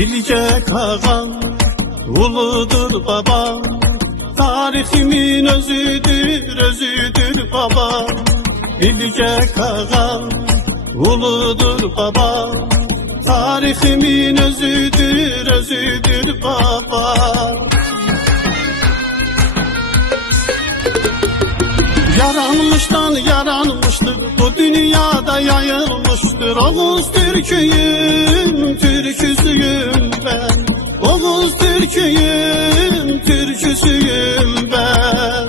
Bilge Kağan uludur baba. Tarihimin özüdür özüdür baba. Bilge Kağan uludur baba. Tarihimin özüdür özüdür baba. Yaranmıştan yaranmıştır Bu dünyada yayılmıştır Oğuz Türk'üyüm Türküsüyüm ben. Oğuz Türk'üyüm Türküsüyüm ben.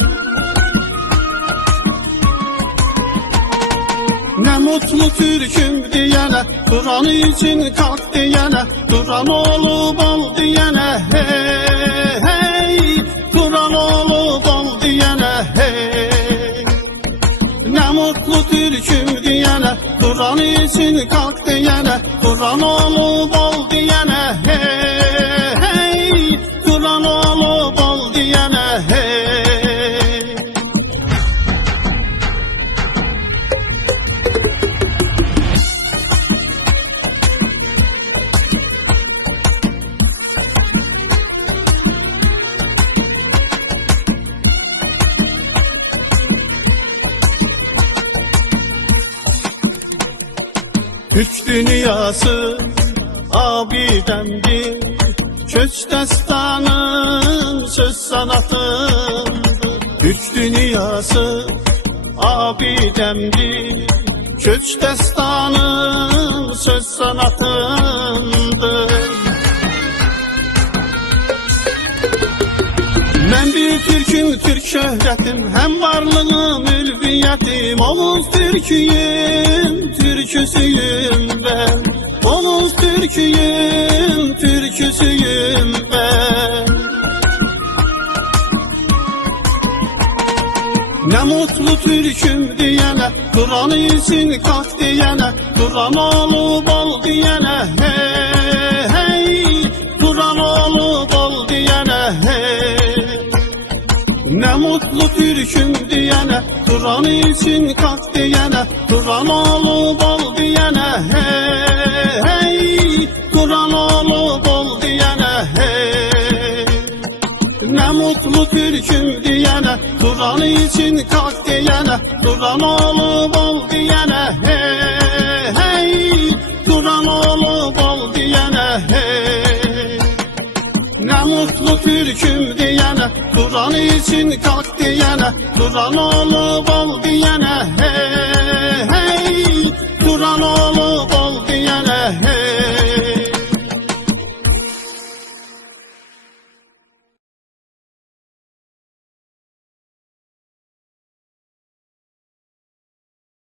Ne mutlu Türk'üm diyene Duran için kalk diyene Duran olup ol diyene. Hey hey Duran olup diyene Türk dünyası abidendir Köç destanın söz sanatındır Türk dünyası abidemdir Köç destanın söz sanatındır Ben bir Türk'üm, Türk şöhretim Hem varlığım, ülviyetim Oğuz Türk'üyüm, Türküsüyüm ben. Oğuz Türk'üyüm, Türküsüyüm ben. Ne mutlu Türk'üm diyene Duran için kalk diyene olup ol mutlu Türk'üm diyene Duran için kalk diyene Duran olup ol diyene Hey hey. Duran olup ol diyene Hey. Ne mutlu Türk'üm diyene Duran için kalk diyene Duran olup ol diyene Hey hey. Duran olup ol diyene Hey. Ne mutlu Türk'üm diyene Duran için kalk diyene Duran olup ol diyene Hey